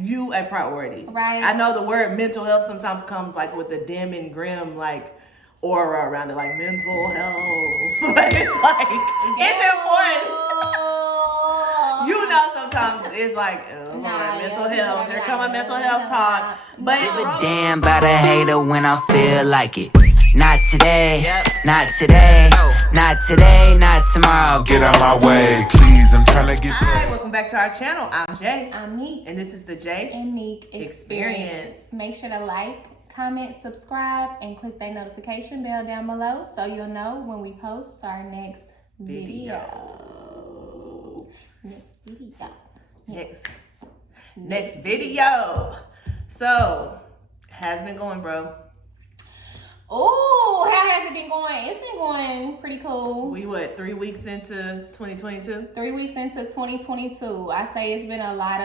you a priority. Right. I know the word mental health sometimes comes like with a dim and grim like aura around it, like mental health. But it's like it's important. You know, sometimes it's like, oh Lord, mental health. Here come a mental health talk. But give a damn about a hater when I feel like it. Not today, not today, not today, not tomorrow. Get out my way, please. I'm trying to get. Hi, welcome back to our channel. I'm Jay. I'm Meek. And this is the Jay and Meek Experience. Make sure to like, comment, subscribe, and click that notification bell down below so you'll know when we post our next video. Next video. So, how's it been going, bro? Oh, how has it been going? It's been going pretty cool. We 3 weeks into 2022? 3 weeks into 2022. I say it's been a lot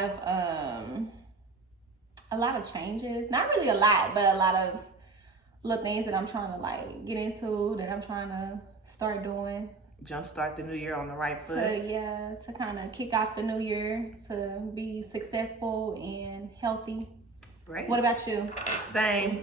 of changes. Not really a lot, but a lot of little things that I'm trying to like get into, that I'm trying to start doing. Jumpstart the new year on the right foot. To kind of kick off the new year, to be successful and healthy. Great. What about you? Same.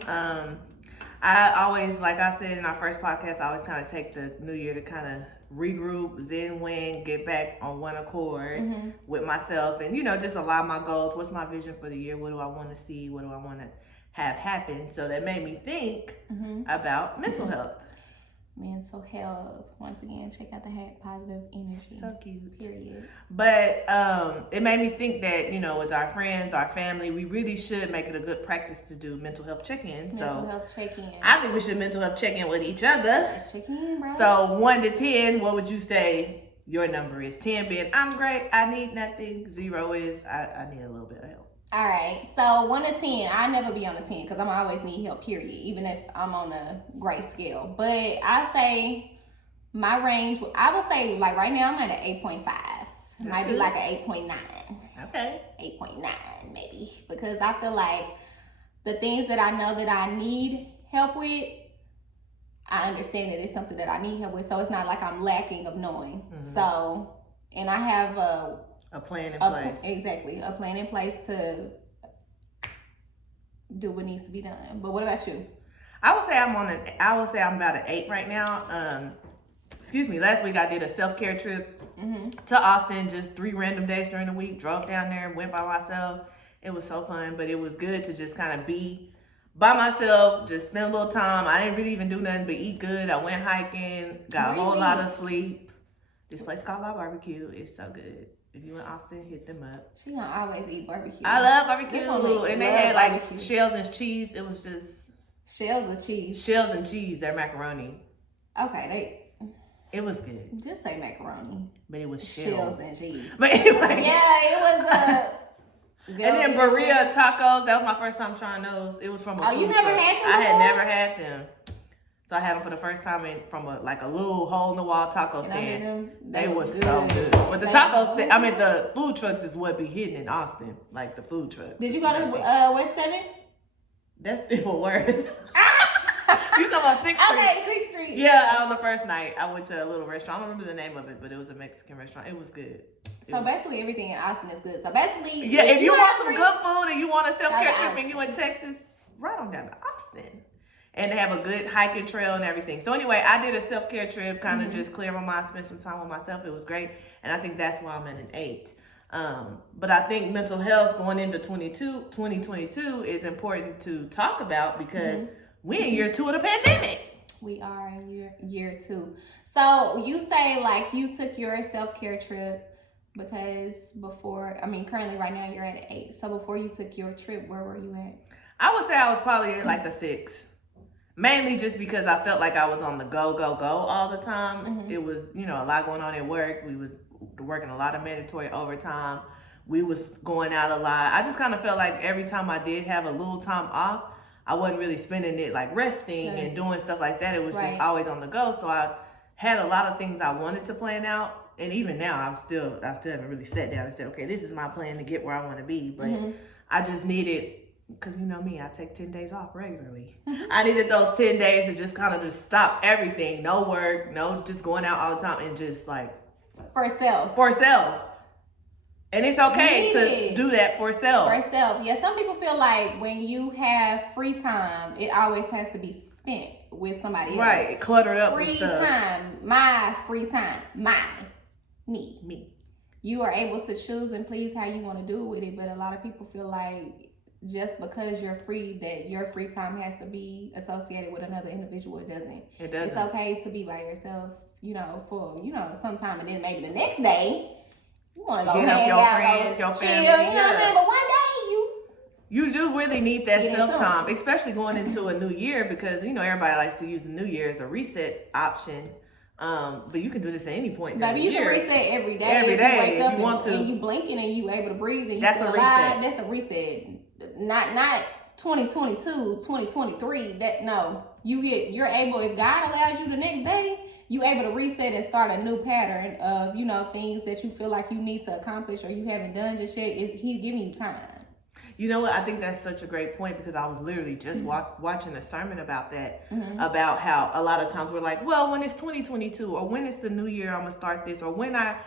I always, like I said in our first podcast, I always kind of take the new year to kind of regroup, zen wing, get back on one accord with myself, and just align my goals. What's my vision for the year? What do I want to see? What do I want to have happen? So that made me think about mental health. Mental health. Once again, check out the hat, positive energy. So cute. Period. But it made me think that, with our friends, our family, we really should make it a good practice to do mental health check-ins. Mental health check-in. I think we should mental health check-in with each other. Let's check in, bro. So 1 to 10, what would you say your number is? 10 being I'm great, I need nothing. 0 is I need a little bit of help. All right, so 1 to 10, I never be on a 10 because I'm always need help, period, even if I'm on a great scale. But I say my range, I would say like right now I'm at an 8.5. Might be like an 8.9. Okay. 8.9 maybe, because I feel like the things that I know that I need help with, I understand that it's something that I need help with. So it's not like I'm lacking of knowing. So, and I have a plan in place. Exactly. A plan in place to do what needs to be done. But what about you? I would say I'm about an 8 right now. Last week I did a self-care trip to Austin, just 3 random days during the week. Drove down there, went by myself. It was so fun, but it was good to just kind of be by myself, just spend a little time. I didn't really even do nothing but eat good. I went hiking, got a whole lot of sleep. This place called La Barbecue. It's so good. If you in Austin, hit them up. She gonna always eat barbecue. I love barbecue. And they had like shells and cheese. It was just shells of cheese. Shells and cheese, their macaroni. Okay, it was good. Just say macaroni. But it was shells and cheese. But anyway. Yeah, it was and then Burrito tacos. That was my first time trying those. It was from a food you never truck. had them before? I had never had them. So I had them for the first time from a little hole in the wall taco stand. They were so good. But the the food trucks is what be hidden in Austin, like the food truck. Did you go to West 7? That's even worse. You talking about 6th Street? Okay, 6th Street. Yeah, on the first night, I went to a little restaurant. I don't remember the name of it, but it was a Mexican restaurant. It was good. Basically everything in Austin is good. So basically, yeah, if you want some good food and you want a self-care trip and you in Texas, right on down to Austin. And they have a good hiking trail and everything. So anyway, I did a self-care trip, kind of just clear my mind, spend some time with myself. It was great. And I think that's why I'm at an 8. But I think mental health going into 2022 is important to talk about because we're in year 2 of the pandemic. We are in year 2. So you say like you took your self-care trip because currently right now you're at an 8. So before you took your trip, where were you at? I would say I was probably at like a 6. Mainly just because I felt like I was on the go all the time. It was, a lot going on at work. We was working a lot of mandatory overtime. We was going out a lot. I just kind of felt like every time I did have a little time off, I wasn't really spending it like resting and doing stuff like that. It was just always on the go. So I had a lot of things I wanted to plan out. And even now, I still haven't really sat down and said, okay, this is my plan to get where I want to be. But I just needed, because you know me, I take 10 days off regularly. I needed those 10 days to just kind of just stop everything. No work, no just going out all the time and just like. For self. And it's okay to do that for self. For self. Yeah, some people feel like when you have free time, it always has to be spent with somebody else. Right, cluttered up free with stuff. Time, my free time, me. You are able to choose and please how you want to do with it, but a lot of people feel like just because you're free, that your free time has to be associated with another individual. It doesn't. It's okay to be by yourself, for, some time, and then maybe the next day, you want to go hang out, your friends, your family. Chill, you know what I'm saying? But one day, you do really need that self-time, especially going into a new year, because, everybody likes to use the new year as a reset option. But you can do this at any point. Baby, you can reset every day. Every day, you wake up if you want to. And you blinking and you able to breathe and you that's feel a alive. reset. That's a reset. Not 2022, 2023. You're able. If God allows you the next day, you able to reset and start a new pattern of things that you feel like you need to accomplish or you haven't done just yet. He's giving you time. You know what? I think that's such a great point, because I was literally just watching a sermon about that, about how a lot of times we're like, well, when it's 2022 or when it's the new year, I'm going to start this, or when I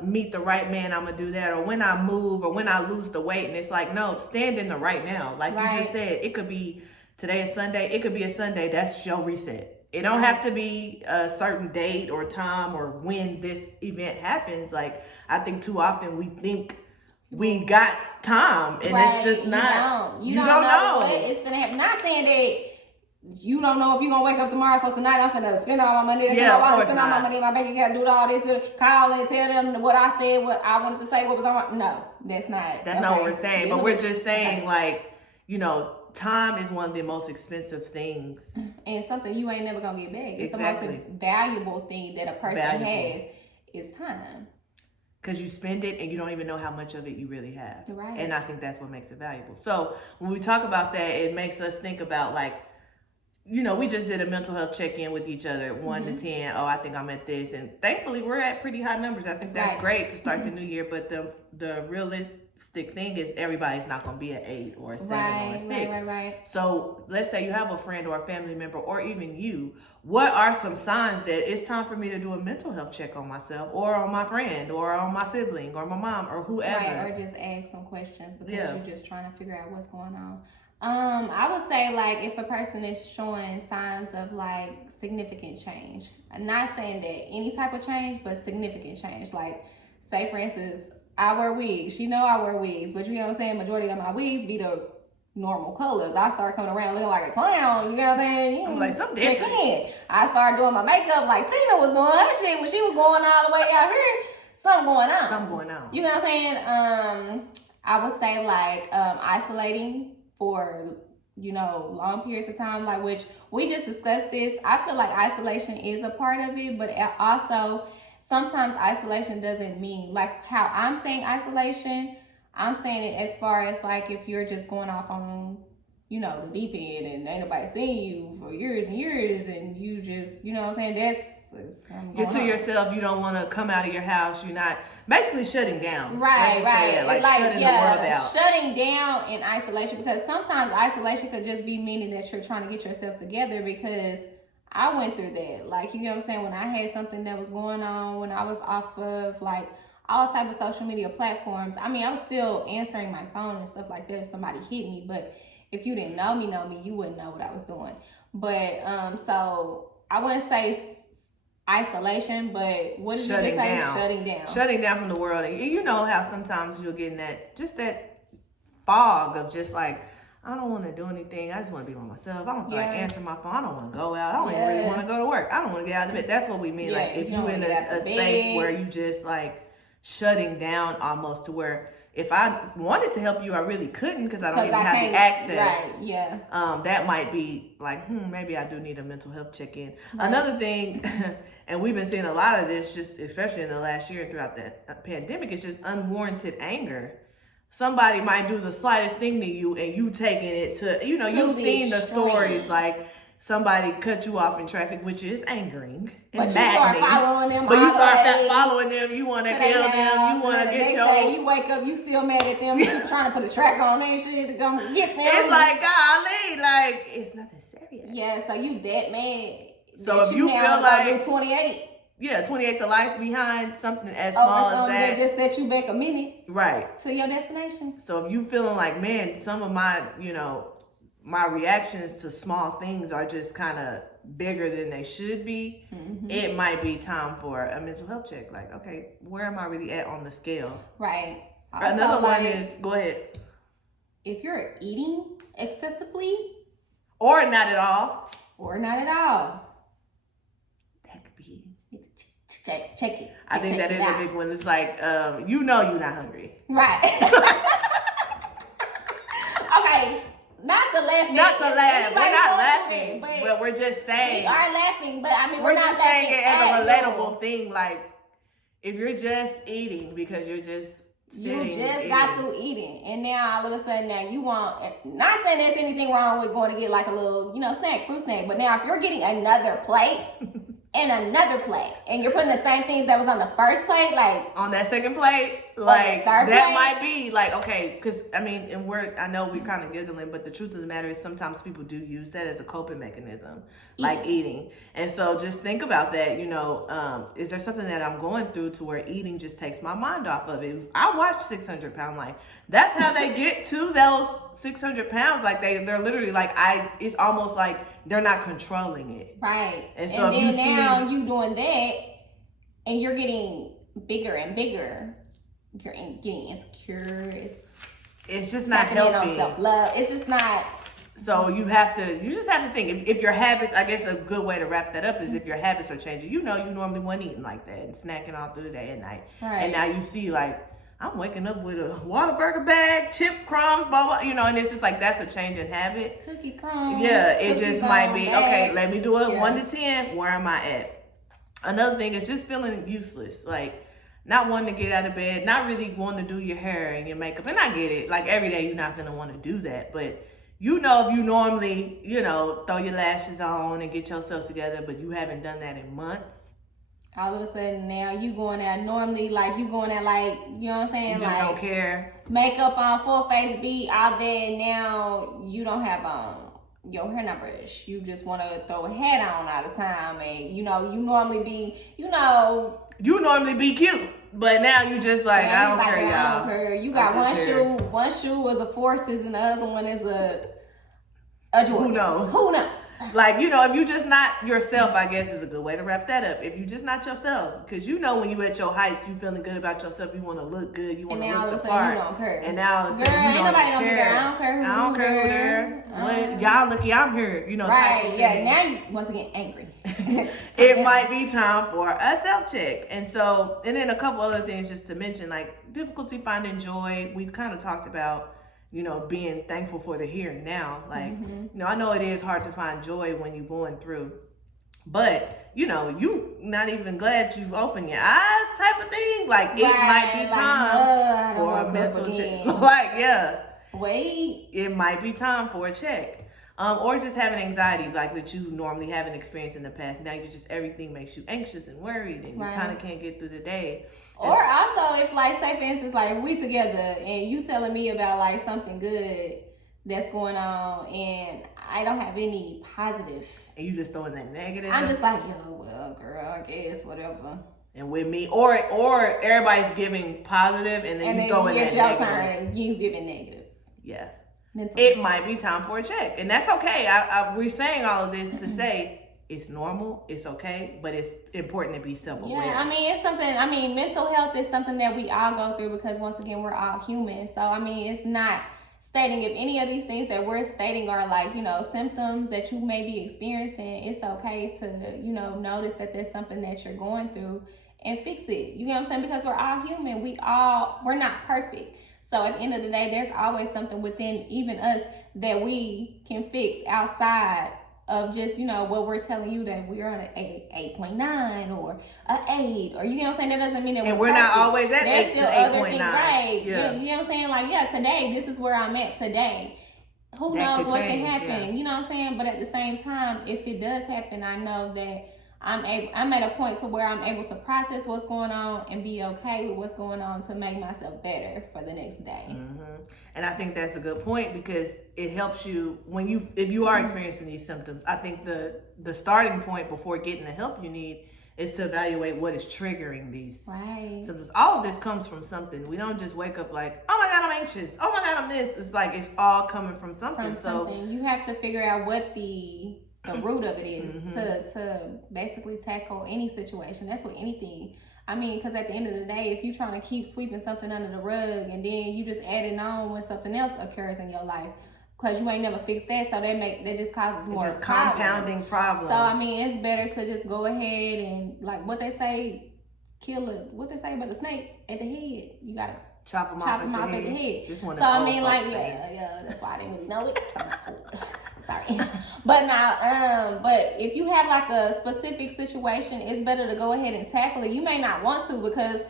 meet the right man, I'm going to do that, or when I move, or when I lose the weight. And it's like, no, stand in the right now. Like you just said, it could be today is Sunday. It could be a Sunday. That's your reset. It don't have to be a certain date or time or when this event happens. Like, I think too often we think we got time, and it's just not. You don't know what it's gonna happen. Not saying that you don't know if you're gonna wake up tomorrow. So tonight I'm gonna spend all my money. Spend all my money in my bank account. Do all this. Call and tell them what I said, what I wanted to say, what was on. No, that's not. That's not what we're saying. But we're just saying, time is one of the most expensive things, and something you ain't never gonna get back. It's the most valuable thing that a person has is time. Because you spend it and you don't even know how much of it you really have. Right. And I think that's what makes it valuable. So when we talk about that, it makes us think about we just did a mental health check-in with each other, 1 to 10. Oh, I think I'm at this. And thankfully we're at pretty high numbers. I think that's great to start the new year. But the realistic thing is everybody's not going to be at 8 or a 7 or a 6. Right. So let's say you have a friend or a family member or even you. What are some signs that it's time for me to do a mental health check on myself or on my friend or on my sibling or my mom or whoever? Right, or just ask some questions because you're just trying to figure out what's going on. I would say if a person is showing signs of significant change. I'm not saying that any type of change, but significant change. Say for instance, I wear wigs. She know I wear wigs, but you know what I'm saying? Majority of my wigs be the normal colors. I start coming around looking like a clown. You know what I'm saying? I'm like, something different. I started doing my makeup like Tina was doing her shit when she was going all the way out here. Something going on. You know what I'm saying? I would say isolating for long periods of time, which we just discussed this. I feel like isolation is a part of it, but also sometimes isolation doesn't mean how I'm saying isolation. I'm saying it as far as if you're just going off on the deep end and ain't nobody seeing you for years and years, and you just what I'm saying, you're to yourself. You don't want to come out of your house. You're not basically shutting down. Right. Shutting the world out. Shutting down in isolation, because sometimes isolation could just be meaning that you're trying to get yourself together, because I went through that. You know what I'm saying? When I had something that was going on, when I was off of all type of social media platforms. I mean, I was still answering my phone and stuff like that if somebody hit me, but if you didn't know me, you wouldn't know what I was doing. But so I wouldn't say isolation, but what did you say? Shutting down from the world. And you know how sometimes you'll get in that fog of just I don't want to do anything. I just want to be by myself. I don't feel like answering my phone. I don't want to go out. I don't even really want to go to work. I don't want to get out of bed. That's what we mean. If you're in a space where you just shutting down almost, to where if I wanted to help you, I really couldn't because I don't even have the access. Right, yeah. That might be maybe I do need a mental health check-in. Right. Another thing, and we've been seeing a lot of this, just especially in the last year throughout the pandemic, is just unwarranted anger. Somebody might do the slightest thing to you and you taking it to, you've seen the stories somebody cut you off in traffic, which is angering and maddening. You start following them. But you start following them. You want to kill them. You want to get your. You wake up, you still mad at them. You keep trying to put a track on their shit to go get them. It's golly, it's nothing serious. Yeah, so you that mad. So if you feel 28. 28 to life behind something as small as that. Just set you back a minute. Right. To your destination. So if you feeling like, man, some of my, my reactions to small things are just kind of bigger than they should be, it might be time for a mental health check. Like, okay, where am I really at on the scale? Right. Also, another one is, go ahead. If you're eating excessively. Or not at all. That could be check it. I think that is a big one. It's like, you're not hungry. Right. Okay. Not to laugh. We're not laughing. But we're just saying. We are laughing, but I mean, we're not just saying it as a relatable you. thing. Like, if you're just eating because you're just sitting. You just got through eating, and now all of a sudden now you want, not saying there's anything wrong with going to get like a little, fruit snack, but now if you're getting another plate and another plate, and you're putting the same things that was on the first plate, like on that second plate, like that plate? might be like, okay, because I mean, and I know we're kind of giggling, but the truth of the matter is sometimes people do use that as a coping mechanism, like eating. And so just think about that, is there something that I'm going through to where eating just takes my mind off of it? I watch 600 Pound Life. That's how they get to those 600 pounds. Like they're literally like, it's almost like they're not controlling it. Right. And so then now you doing that and you're getting bigger and bigger. You're getting insecure. It's just not helping. On self-love. It's just not. So you just have to think if your habits, I guess a good way to wrap that up is if your habits are changing. You normally weren't eating like that and snacking all through the day and night. Right. And now you see like, I'm waking up with a Whataburger bag, chip crumbs, blah, blah, and it's just like, that's a change in habit. Cookie crumbs. Yeah, it just might be, bag. Okay, let me do it 1 to 10. Where am I at? Another thing is just feeling useless. Like, not wanting to get out of bed, not really wanting to do your hair and your makeup. And I get it. Like, every day you're not going to want to do that. But, if you normally, throw your lashes on and get yourself together, but you haven't done that in months. All of a sudden now you going out normally, like you going out like, you know what I'm saying? You just like, don't care. Makeup on, full face beat out there, and now you don't have your hair not brush. You just want to throw a hat on all the time, and you normally be, you normally be cute, but now you just like, I don't care, y'all. I don't care. You got one shoe is a Forces and the other one is a Jordan. Who knows? Like, if you just not yourself, I guess is a good way to wrap that up. If you just not yourself, because when you at your heights, you feeling good about yourself, you want to look good, you want to look the part. You don't care. And now all of a sudden, girl, you don't nobody gonna care. Be there. I don't care who there. Y'all lucky I'm here, Right, type of yeah, thing. now you once again angry. It might be time for a self-check. And then a couple other things just to mention, like difficulty finding joy. We've kind of talked about, being thankful for the here and now. Like, I know it is hard to find joy when you're going through, but, you not even glad you open your eyes type of thing. Like, it might be time for a mental check. Like, yeah. Wait. It might be time for a check. Or just having anxiety like that you normally haven't experienced in the past. Now everything makes you anxious and worried and you kind of can't get through the day. Or also if like, say for instance, like if we together and you telling me about like something good that's going on and I don't have any positive. And you just throwing that negative. I'm just like, well, girl, I guess, whatever. And with me, or everybody's giving positive and then you throwing that negative. Your turn, you giving negative. Yeah. It might be time for a check. And that's okay. We're saying all of this to say it's normal, it's okay, but it's important to be self-aware. Yeah, mental health is something that we all go through because once again, we're all human. So, it's not stating if any of these things that we're stating are like, symptoms that you may be experiencing, it's okay to, notice that there's something that you're going through and fix it. You know what I'm saying? Because we're all human. We're not perfect. So at the end of the day, there's always something within even us that we can fix outside of just, what we're telling you that we're on an 8.9 or an 8 or, you know what I'm saying? That doesn't mean that we're not always at there's 8 still to 8.9. Right. Yeah. You know what I'm saying? Like, today, this is where I'm at today. Who knows what can happen? Yeah. You know what I'm saying? But at the same time, if it does happen, I know that I'm at a point to where I'm able to process what's going on and be okay with what's going on to make myself better for the next day. Mm-hmm. And I think that's a good point because it helps you if you are experiencing these symptoms. I think the starting point before getting the help you need is to evaluate what is triggering these Right. symptoms. All of this comes from something. We don't just wake up like, oh my God, I'm anxious. Oh my God, I'm this. It's like it's all coming from something. So you have to figure out what the root of it is to basically tackle any situation. That's with anything. I mean, because at the end of the day, if you're trying to keep sweeping something under the rug and then you just add it on when something else occurs in your life, because you ain't never fixed that, so that just causes more just compounding problems. So I mean, it's better to just go ahead and, like what they say, what they say about the snake at the head. You gotta chop them off at the head. So I mean, like, yeah, that's why I didn't really know it. So I'm not, sorry. But now, but if you have like a specific situation, it's better to go ahead and tackle it. You may not want to, because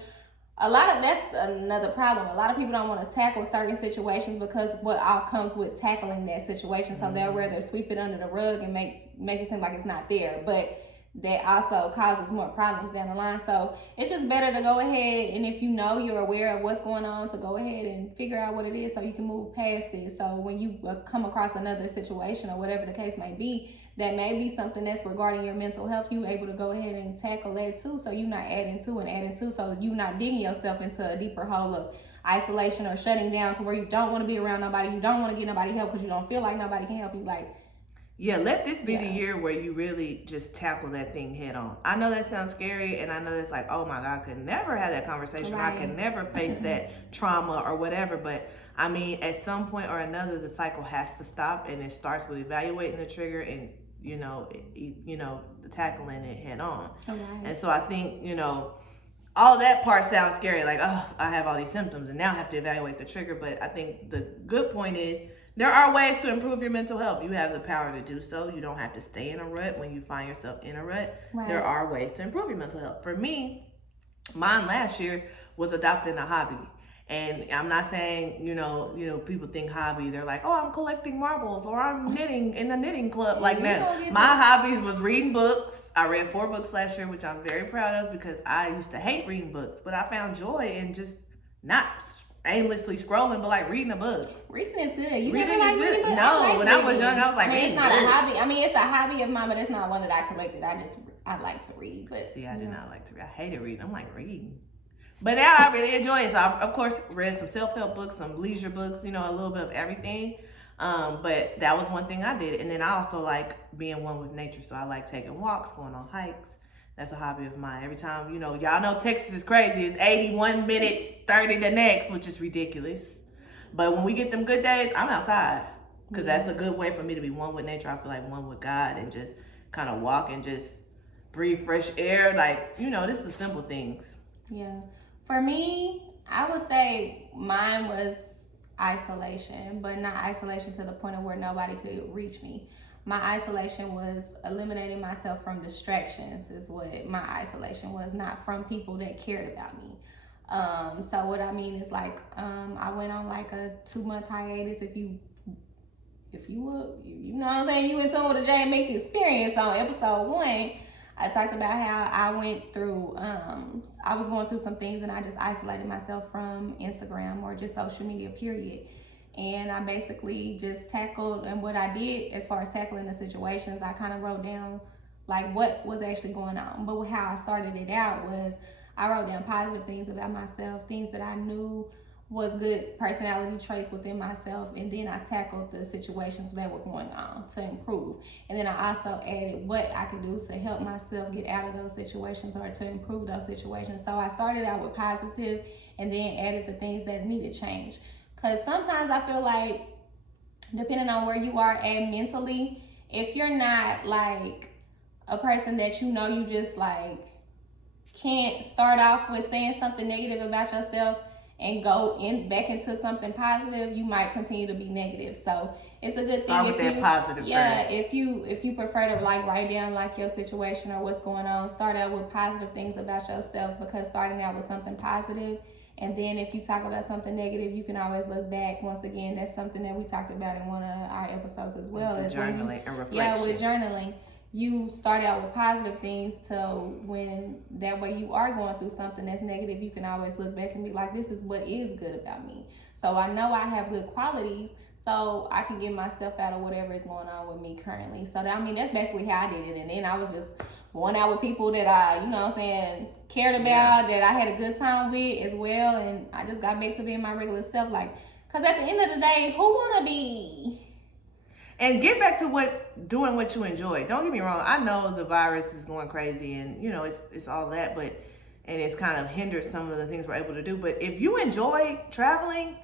that's another problem. A lot of people don't want to tackle certain situations because what all comes with tackling that situation. So they'll rather sweep it under the rug and make it seem like it's not there. But that also causes more problems down the line. So it's just better to go ahead, and if you know you're aware of what's going on, to go ahead and figure out what it is so you can move past it. So when you come across another situation or whatever the case may be, that may be something that's regarding your mental health, you able to go ahead and tackle that too, so you're not adding to, so you're not digging yourself into a deeper hole of isolation or shutting down to where you don't want to be around nobody, you don't want to get nobody help because you don't feel like nobody can help you. Like, yeah, let this be the year where you really just tackle that thing head on. I know that sounds scary, and I know it's like, oh my God, I could never have that conversation. Right. I could never face that trauma or whatever. But I mean, at some point or another, the cycle has to stop, and it starts with evaluating the trigger and tackling it head on. Right. And so I think all that part sounds scary, like, oh, I have all these symptoms, and now I have to evaluate the trigger. But I think the good point is, there are ways to improve your mental health. You have the power to do so. You don't have to stay in a rut when you find yourself in a rut. Right. There are ways to improve your mental health. For me, mine last year was adopting a hobby. And I'm not saying, people think hobby, they're like, oh, I'm collecting marbles or I'm knitting in the knitting club. Like, no, my hobbies was reading books. I read 4 books last year, which I'm very proud of because I used to hate reading books, but I found joy in just not aimlessly scrolling, but like reading a book. Reading is good. You reading never like reading books? No, when I was young, I was like, it's not a hobby. I mean, it's a hobby of mine, but it's not one that I collected. I like to read, but see, I did not like to read. I hated reading. I'm like, reading. But now I really enjoy it. So I, of course, read some self-help books, some leisure books, a little bit of everything. But that was one thing I did. And then I also like being one with nature. So I like taking walks, going on hikes. That's a hobby of mine. Every time, y'all know Texas is crazy. It's 81 minute, 30 the next, which is ridiculous. But when we get them good days, I'm outside. Because that's a good way for me to be one with nature. I feel like one with God and just kind of walk and just breathe fresh air. Like, this is simple things. Yeah. For me, I would say mine was isolation, but not isolation to the point of where nobody could reach me. My isolation was eliminating myself from distractions is what my isolation was, not from people that cared about me. So what I mean is like, I went on like a 2-month hiatus. If you would, you know what I'm saying? You in tune with the J and Make experience on episode 1. I talked about how I went through, I was going through some things and I just isolated myself from Instagram or just social media, period. And I basically just tackled, and what I did as far as tackling the situations, I kind of wrote down like what was actually going on. But how I started it out was I wrote down positive things about myself, things that I knew was good personality traits within myself, and then I tackled the situations that were going on to improve. And then I also added what I could do to help myself get out of those situations or to improve those situations. So I started out with positive and then added the things that needed change. Because sometimes I feel like, depending on where you are at mentally, if you're not like a person that you just like can't start off with saying something negative about yourself and go back into something positive, you might continue to be negative. So it's a good thing if you positive first. if you prefer to like write down like your situation or what's going on, start out with positive things about yourself, because starting out with something positive, and then if you talk about something negative, you can always look back. Once again, that's something that we talked about in one of our episodes as well. Is journaling and reflection. Yeah, with journaling. You start out with positive things, so when that way you are going through something that's negative, you can always look back and be like, this is what is good about me. So I know I have good qualities, so I can get myself out of whatever is going on with me currently. So that's basically how I did it. And then I was just going out with people that I, cared about, that I had a good time with as well. And I just got back to being my regular self. Because at the end of the day, who want to be? And get back to doing what you enjoy. Don't get me wrong. I know the virus is going crazy and, it's all that, and it's kind of hindered some of the things we're able to do. But if you enjoy traveling,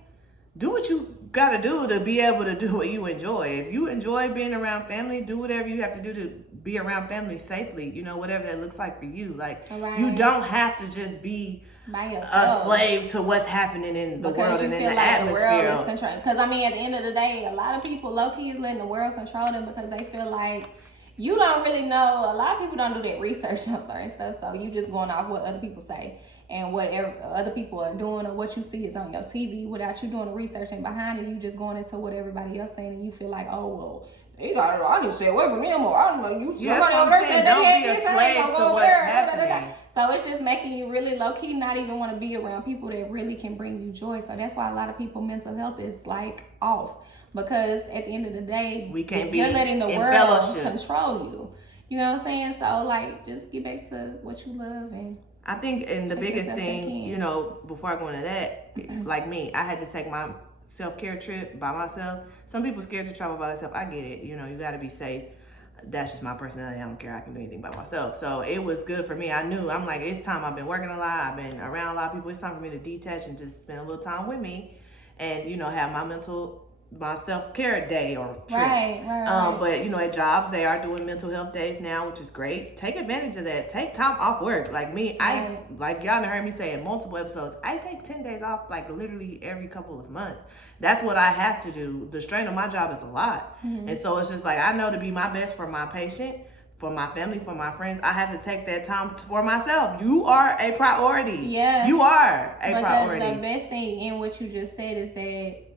do what you got to do to be able to do what you enjoy. If you enjoy being around family, do whatever you have to do to be around family safely, whatever that looks like for you. You don't have to just be a slave to what's happening in the world and in the atmosphere. The world is controlling. Because, at the end of the day, a lot of people low-key is letting the world control them because they feel like you don't really know. A lot of people don't do that research on certain stuff, so you just going off what other people say and whatever other people are doing or what you see is on your TV without you doing the research, and behind it you just going into what everybody else saying and you feel like, oh well, they got it. I need to stay away from him, or I don't know. You somebody else said don't be a slave to what's happening. So it's just making you really low key not even want to be around people that really can bring you joy. So that's why a lot of people mental health is off, because at the end of the day, you're letting the world control you. You know what I'm saying? So just get back to what you love. And I think, and the biggest thing, before I go into that, like me, I had to take my self-care trip by myself. Some people scared to travel by themselves. I get it. You got to be safe. That's just my personality. I don't care. I can do anything by myself. So it was good for me. I knew. I'm like, it's time. I've been working a lot. I've been around a lot of people. It's time for me to detach and just spend a little time with me and, have my self-care day or trip. Right. But, at jobs, they are doing mental health days now, which is great. Take advantage of that. Take time off work. Like me, right. Like y'all heard me say in multiple episodes, I take 10 days off literally every couple of months. That's what I have to do. The strain of my job is a lot. Mm-hmm. And so it's just I know to be my best for my patient, for my family, for my friends, I have to take that time for myself. You are a priority. Yeah. You are a priority. The best thing in what you just said is that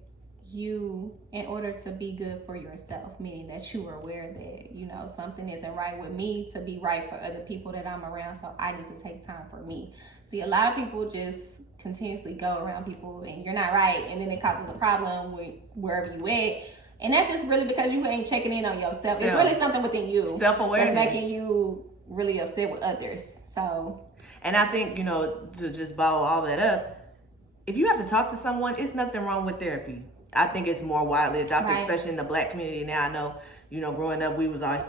you, in order to be good for yourself, meaning that you are aware that, something isn't right with me to be right for other people that I'm around, so I need to take time for me. See, a lot of people just continuously go around people and you're not right, and then it causes a problem with wherever you at. And that's just really because you ain't checking in on yourself. It's really something within you. Self-awareness. That's making you really upset with others. So. And I think, to just bottle all that up, if you have to talk to someone, it's nothing wrong with therapy. I think it's more widely adopted, especially in the Black community now. I know, growing up, we was always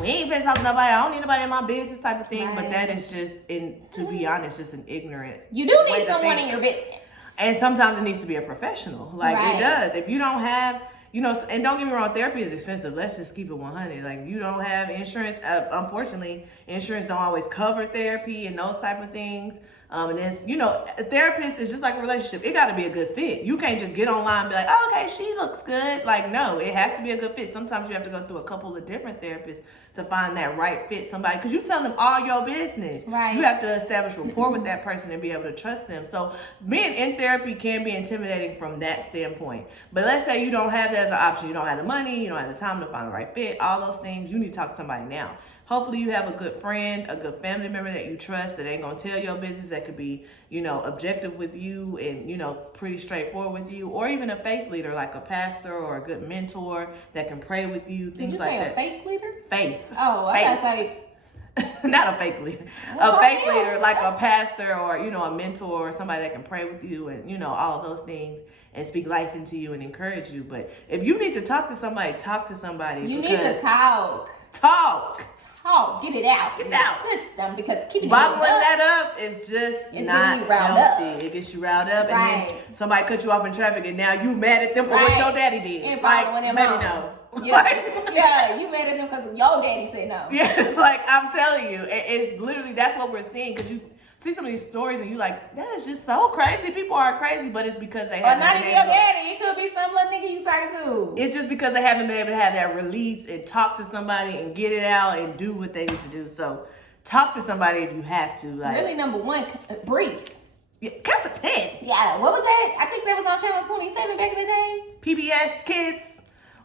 we ain't finna talk to nobody. I don't need nobody in my business type of thing. Right. But that is just, to be honest, just an ignorant You do need someone in your business. And sometimes it needs to be a professional. It does. If you don't have, and don't get me wrong, therapy is expensive. Let's just keep it 100. You don't have insurance. Unfortunately, insurance don't always cover therapy and those type of things. And then, a therapist is just like a relationship. It got to be a good fit. You can't just get online and be like, oh, okay, she looks good. No, it has to be a good fit. Sometimes you have to go through a couple of different therapists to find that right fit somebody. Because you tell them all your business. Right. You have to establish rapport with that person and be able to trust them. So being in therapy can be intimidating from that standpoint. But let's say you don't have that as an option. You don't have the money. You don't have the time to find the right fit. All those things. You need to talk to somebody now. Hopefully you have a good friend, a good family member that you trust that ain't gonna tell your business, that could be, objective with you and, pretty straightforward with you, or even a faith leader like a pastor or a good mentor that can pray with you, things like that. Did you say a faith leader? Faith. Oh, I thought say. Not a faith leader. A faith leader like a pastor or, a mentor or somebody that can pray with you and, all those things and speak life into you and encourage you. But if you need to talk to somebody, talk to somebody. You need to talk. Get it out. Get it out. System, because keeping bottling that up is just not healthy. It gets you riled up, and then somebody cut you off in traffic, and now you mad at them for what your daddy did. And baby, no. Yeah, you mad at them because your daddy said no. Yeah, it's I'm telling you, it's literally that's what we're seeing, because you see some of these stories and you that is just so crazy. People are crazy, but it's because they haven't not even your daddy. It could be some little nigga you talking to. It's just because they haven't been able to have that release and talk to somebody and get it out and do what they need to do. So talk to somebody if you have to. Really, number one, breathe. Yeah, count to 10. Yeah, what was that? I think that was on channel 27 back in the day. PBS Kids.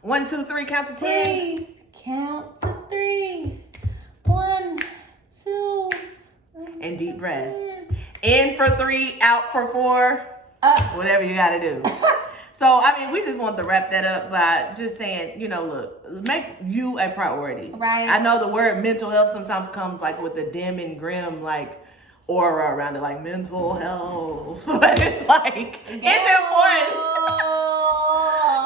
1, 2, 3, count to 10. 3. Count to 3. 1, 2. And deep breath. In for 3, out for 4. Whatever you got to do. So, I mean, we just want to wrap that up by just saying, you know, look, make you a priority. Right. I know the word mental health sometimes comes like with a dim and grim, like, aura around it, like mental health. But it's like, it's important.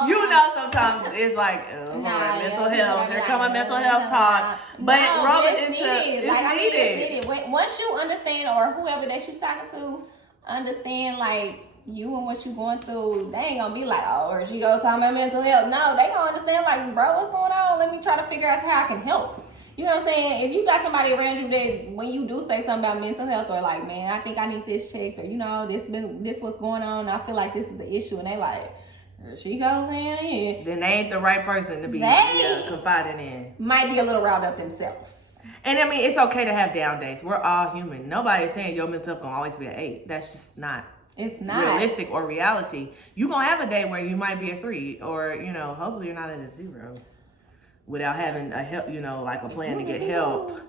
You know, sometimes it's like, Lord, mental health. There come a mental health talk. But roll it into, it's needed. Once you understand, or whoever that you talking to, understand, like, you and what you going through, they ain't gonna be like, oh, or she go talk about mental health. No, they gonna understand, like, bro, what's going on? Let me try to figure out how I can help. You know what I'm saying? If you got somebody around you that when you do say something about mental health, or like, man, I think I need this checked, or you know, this what's going on, I feel like this is the issue, and they like, here she goes in. Then they ain't the right person to be confiding in. Might be a little riled up themselves. And I mean, it's okay to have down days. We're all human. Nobody's saying your mental health gonna always be an 8. That's just not. It's not realistic or reality. You gonna have a day where you might be a 3, or you know, hopefully you're not at a 0, without having a help. You know, like a plan to get help.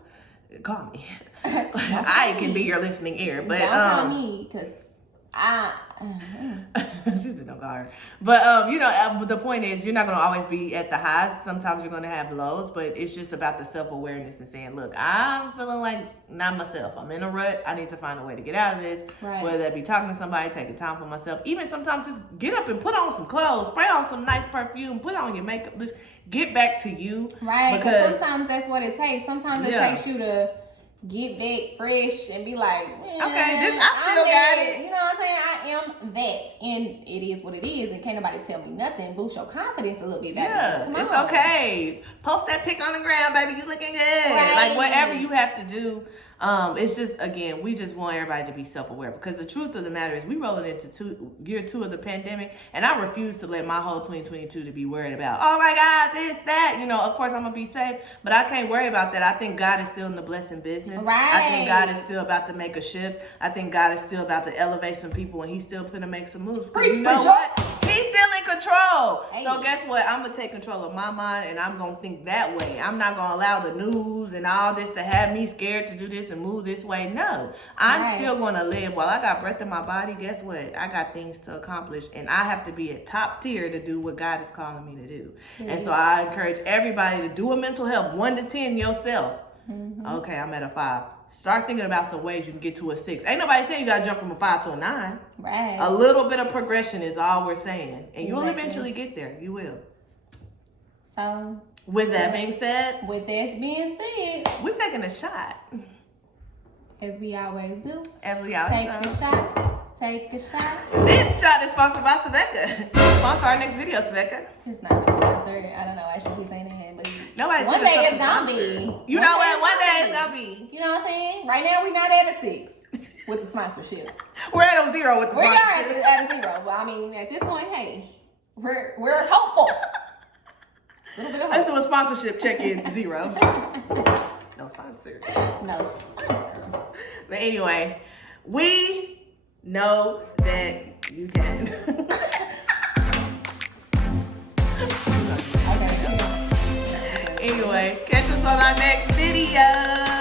Call me. I can be your listening ear, but don't call me because she said don't call her. But you know, the point is, you're not gonna always be at the highs. Sometimes you're gonna have lows, but it's just about the self-awareness and saying, look, I'm feeling like not myself. I'm in a rut. I need to find a way to get out of this. Right. Whether that be talking to somebody, taking time for myself, even sometimes just get up and put on some clothes, spray on some nice perfume, put on your makeup, just get back to you. Right, because sometimes that's what it takes. Sometimes it takes you to get back fresh and be like, okay, I still got it. You know what I'm saying? I am that, and it is what it is, and can't nobody tell me nothing. Boost your confidence a little bit, baby. Yeah, Come on. it's okay. Post that pic on the ground, baby. You looking good. Right. Like whatever you have to do. It's just, again, we just want everybody to be self-aware, because the truth of the matter is we rolling into year 2 of the pandemic, and I refuse to let my whole 2022 to be worried about, oh my God, this, that. You know, of course I'm gonna be safe, but I can't worry about that. I think God is still in the blessing business. Right. I think God is still about to make a shift. I think God is still about to elevate some people, and he's still gonna make some moves. Preach, you know preach. what? He's still in control. Hey. So guess what? I'm gonna take control of my mind, and I'm gonna think that way. I'm not gonna allow the news and all this to have me scared to do this and move this way. No, I'm still gonna live. While I got breath in my body, guess what? I got things to accomplish, and I have to be at top tier to do what God is calling me to do. Mm-hmm. And so I encourage everybody to do a mental health 1 to 10 yourself. Mm-hmm. Okay, I'm at a 5. Start thinking about some ways you can get to a 6. Ain't nobody saying you gotta jump from a 5 to a 9. Right. A little bit of progression is all we're saying, and you'll eventually get there. You will. So, with that being said, we're taking a shot. As we always do. Take a shot. This shot is sponsored by Sveka. Sponsor our next video, Sveka. It's not really sponsored. I don't know why she keeps saying that, but one day it's gonna be. You know what? One day it's gonna be. You know what I'm saying? Right now we're not at a 6 with the sponsorship. We're at a 0 with the sponsorship. We are at a 0. Well, I mean, at this point, hey, we're hopeful. Let's do a sponsorship check-in 0. No sponsor. No sponsor. But anyway, we know that you can. Anyway, catch us on our next video.